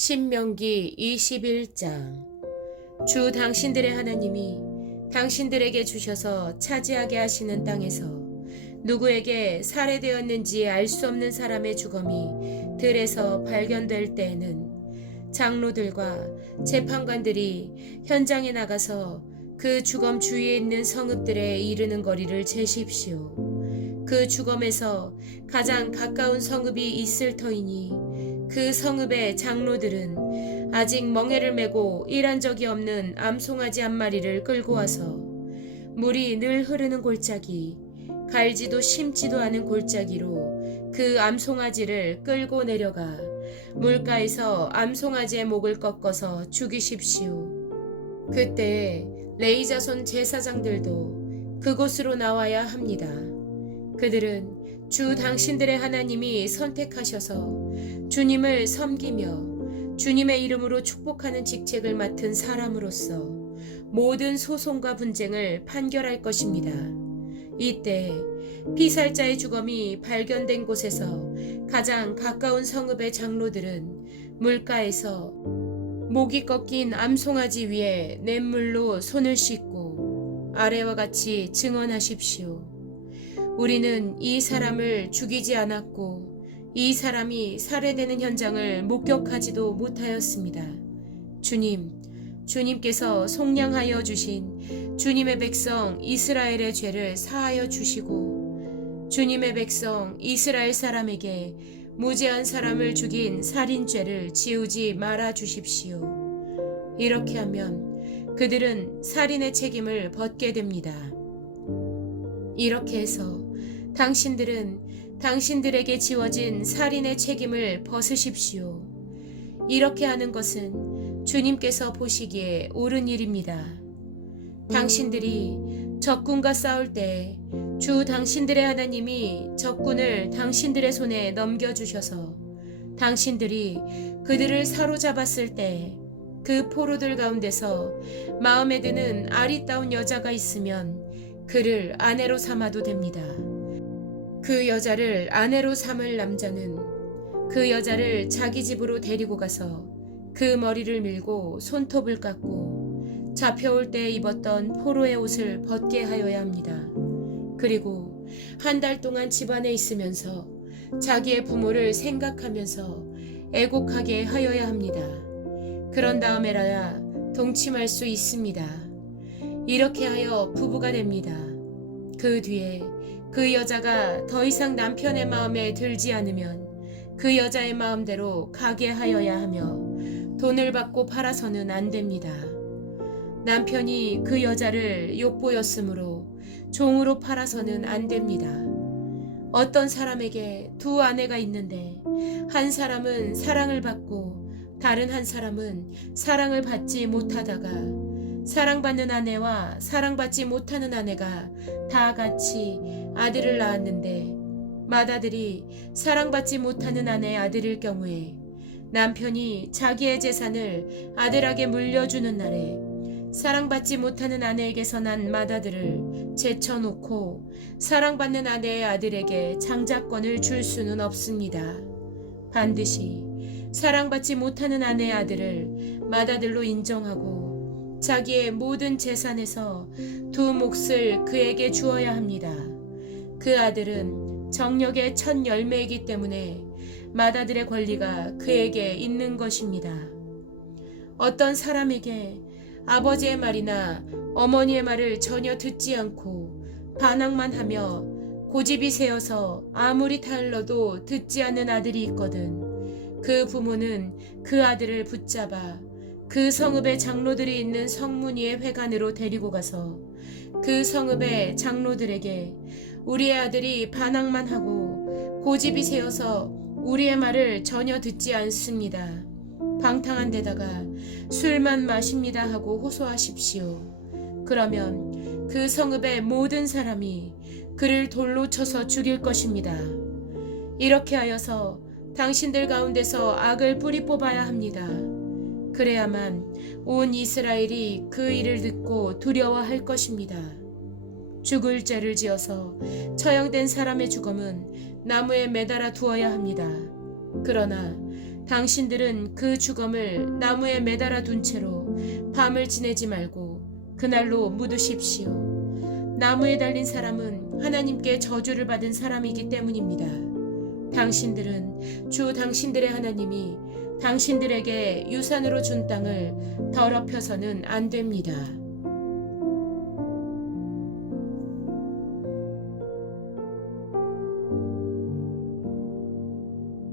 신명기 21장. 주 당신들의 하나님이 당신들에게 주셔서 차지하게 하시는 땅에서 누구에게 살해되었는지 알 수 없는 사람의 주검이 들에서 발견될 때에는 장로들과 재판관들이 현장에 나가서 그 주검 주위에 있는 성읍들에 이르는 거리를 재십시오. 그 주검에서 가장 가까운 성읍이 있을 터이니 그 성읍의 장로들은 아직 멍에를 메고 일한 적이 없는 암송아지 한 마리를 끌고 와서 물이 늘 흐르는 골짜기, 갈지도 심지도 않은 골짜기로 그 암송아지를 끌고 내려가 물가에서 암송아지의 목을 꺾어서 죽이십시오. 그때 레위자손 제사장들도 그곳으로 나와야 합니다. 그들은 주 당신들의 하나님이 선택하셔서 주님을 섬기며 주님의 이름으로 축복하는 직책을 맡은 사람으로서 모든 소송과 분쟁을 판결할 것입니다. 이때 피살자의 주검이 발견된 곳에서 가장 가까운 성읍의 장로들은 물가에서 목이 꺾인 암송아지 위에 냇물로 손을 씻고 아래와 같이 증언하십시오. 우리는 이 사람을 죽이지 않았고 이 사람이 살해되는 현장을 목격하지도 못하였습니다. 주님께서 속량하여 주신 주님의 백성 이스라엘의 죄를 사하여 주시고 주님의 백성 이스라엘 사람에게 무죄한 사람을 죽인 살인죄를 지우지 말아 주십시오. 이렇게 하면 그들은 살인의 책임을 벗게 됩니다. 이렇게 해서 당신들은 당신들에게 지워진 살인의 책임을 벗으십시오. 이렇게 하는 것은 주님께서 보시기에 옳은 일입니다. 당신들이 적군과 싸울 때 주 당신들의 하나님이 적군을 당신들의 손에 넘겨주셔서 당신들이 그들을 사로잡았을 때 그 포로들 가운데서 마음에 드는 아리따운 여자가 있으면 그를 아내로 삼아도 됩니다. 그 여자를 아내로 삼을 남자는 그 여자를 자기 집으로 데리고 가서 그 머리를 밀고 손톱을 깎고 잡혀올 때 입었던 포로의 옷을 벗게 하여야 합니다. 그리고 한 달 동안 집안에 있으면서 자기의 부모를 생각하면서 애곡하게 하여야 합니다. 그런 다음에라야 동침할 수 있습니다. 이렇게 하여 부부가 됩니다. 그 뒤에 그 여자가 더 이상 남편의 마음에 들지 않으면 그 여자의 마음대로 가게 하여야 하며 돈을 받고 팔아서는 안 됩니다. 남편이 그 여자를 욕보였으므로 종으로 팔아서는 안 됩니다. 어떤 사람에게 두 아내가 있는데 한 사람은 사랑을 받고 다른 한 사람은 사랑을 받지 못하다가 사랑받는 아내와 사랑받지 못하는 아내가 다 같이 아들을 낳았는데 맏아들이 사랑받지 못하는 아내의 아들일 경우에 남편이 자기의 재산을 아들에게 물려주는 날에 사랑받지 못하는 아내에게서 난 맏아들을 제쳐놓고 사랑받는 아내의 아들에게 장자권을 줄 수는 없습니다. 반드시 사랑받지 못하는 아내의 아들을 맏아들로 인정하고 자기의 모든 재산에서 두 몫을 그에게 주어야 합니다. 그 아들은 정력의 첫 열매이기 때문에 맏아들의 권리가 그에게 있는 것입니다. 어떤 사람에게 아버지의 말이나 어머니의 말을 전혀 듣지 않고 반항만 하며 고집이 세어서 아무리 타일러도 듣지 않는 아들이 있거든 그 부모는 그 아들을 붙잡아 그 성읍의 장로들이 있는 성문위의 회관으로 데리고 가서 그 성읍의 장로들에게 우리의 아들이 반항만 하고 고집이 세어서 우리의 말을 전혀 듣지 않습니다. 방탕한 데다가 술만 마십니다 하고 호소하십시오. 그러면 그 성읍의 모든 사람이 그를 돌로 쳐서 죽일 것입니다. 이렇게 하여서 당신들 가운데서 악을 뿌리 뽑아야 합니다. 그래야만 온 이스라엘이 그 일을 듣고 두려워할 것입니다. 죽을 죄를 지어서 처형된 사람의 주검은 나무에 매달아 두어야 합니다. 그러나 당신들은 그 주검을 나무에 매달아 둔 채로 밤을 지내지 말고 그날로 묻으십시오. 나무에 달린 사람은 하나님께 저주를 받은 사람이기 때문입니다. 당신들은 주 당신들의 하나님이 당신들에게 유산으로 준 땅을 더럽혀서는 안 됩니다.